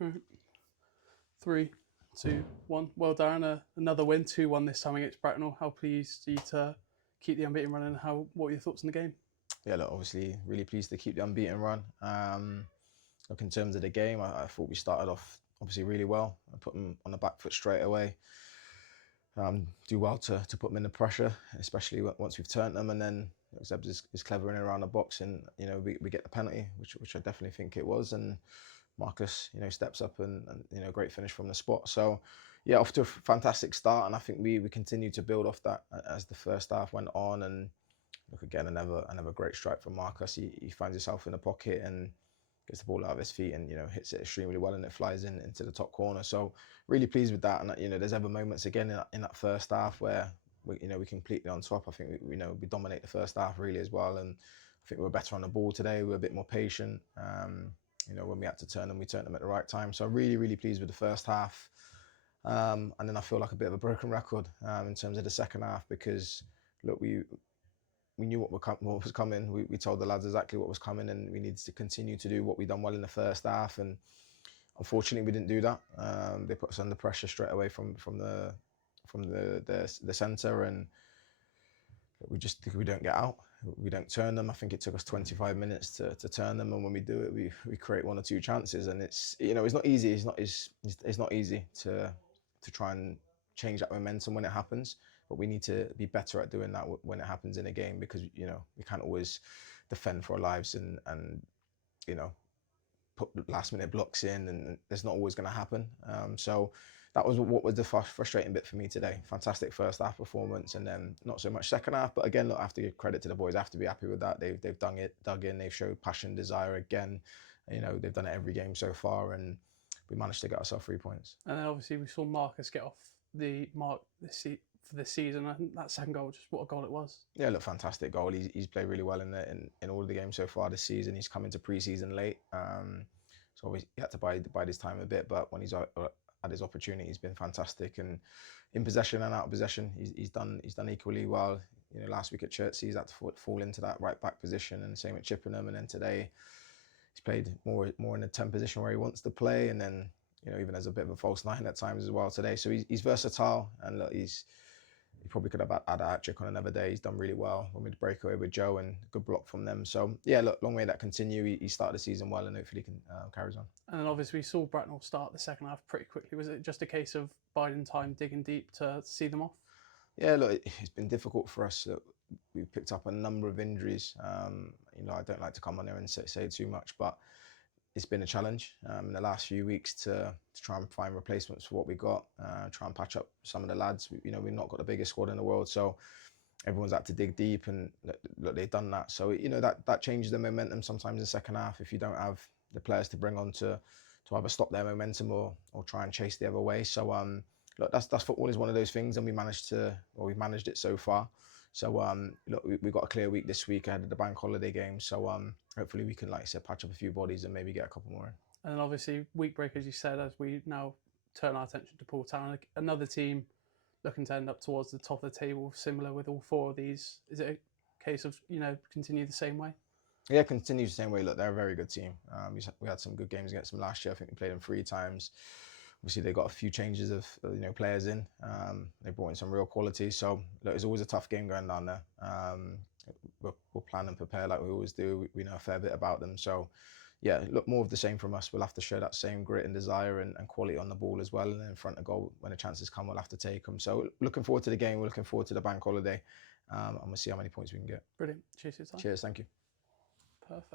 Right. 3, 2, 1. Well, Darren, another win, 2-1 this time against Bracknell. How pleased are you to keep the unbeaten running? What were your thoughts on the game? Yeah, look, obviously really pleased to keep the unbeaten run. Look, in terms of the game, I thought we started off obviously really well. I put them on the back foot straight away. Do well to put them in the pressure, especially once we've turned them, and then Zebs is clever in and around the box, and we get the penalty, which I definitely think it was, and Marcus steps up and great finish from the spot. So yeah, off to a fantastic start, and I think we continue to build off that as the first half went on, and look again another great strike from Marcus. He finds himself in the pocket and gets the ball out of his feet and hits it extremely well, and it flies into the top corner. So really pleased with that. And there's ever moments again in that first half where we completely on top. I think we dominate the first half really as well, and I think we were better on the ball today. We were a bit more patient. When we had to turn them, we turned them at the right time. So really pleased with the first half. And then I feel like a bit of a broken record in terms of the second half, because look, we knew what was coming. We told the lads exactly what was coming, and we needed to continue to do what we done well in the first half. And unfortunately, we didn't do that. They put us under pressure straight away from the centre, and we don't get out. We don't turn them. I think it took us 25 minutes to turn them, and when we do it, we create one or two chances, and it's not easy. It's not easy to try and change that momentum when it happens. But we need to be better at doing that when it happens in a game, because we can't always defend for our lives and you know put last minute blocks in, and it's not always going to happen. So that was what was the frustrating bit for me today. Fantastic first half performance, and then not so much second half. But again, look, I have to give credit to the boys. I have to be happy with that. They've dug in. They've showed passion, desire again. They've done it every game so far, and we managed to get ourselves 3 points. And then obviously we saw Marcus get off the mark for this season. I think that second goal, just what a goal it was. Yeah, look, fantastic goal. He's played really well in all of the games so far this season. He's come into pre-season late, so he had to bide his time a bit. But when he's had his opportunity, he's been fantastic. And in possession and out of possession, he's done equally well. Last week at Chertsey, he's had to fall into that right back position, and the same at Chippenham. And then today, he's played more in a 10 position where he wants to play, and then even as a bit of a false nine at times as well today. So he's versatile, and look, he probably could have had a hat trick on another day. He's done really well when we breakaway with Joe, and good block from them. So yeah, look, long way that continue. He started the season well, and hopefully he can carries on. And then obviously we saw Bracknell start the second half pretty quickly. Was it just a case of biding time, digging deep to see them off? Yeah, look, it's been difficult for us. We've picked up a number of injuries. I don't like to come on there and say too much, but it's been a challenge in the last few weeks to try and find replacements for what we got, try and patch up some of the lads. We've not got the biggest squad in the world, so everyone's had to dig deep, and look, they've done that. So that changes the momentum sometimes in the second half if you don't have the players to bring on to either stop their momentum or try and chase the other way. So look, that's football is one of those things, and we've managed it so far. So look, we've got a clear week this week ahead of the bank holiday game. So hopefully we can, like I said, patch up a few bodies and maybe get a couple more in. And then obviously week break, as you said, as we now turn our attention to Paul Town, another team looking to end up towards the top of the table, similar with all four of these. Is it a case of continue the same way? Yeah, continue the same way. Look, they're a very good team. We had some good games against them last year. I think we played them 3 times. Obviously, they got a few changes of players in. They brought in some real quality. So look, it's always a tough game going down there. We'll plan and prepare like we always do. We know a fair bit about them. So yeah, look, more of the same from us. We'll have to show that same grit and desire and quality on the ball as well. And in front of goal, when the chances come, we'll have to take them. So looking forward to the game. We're looking forward to the bank holiday. And we'll see how many points we can get. Brilliant. Cheers for your time. Cheers. Thank you. Perfect.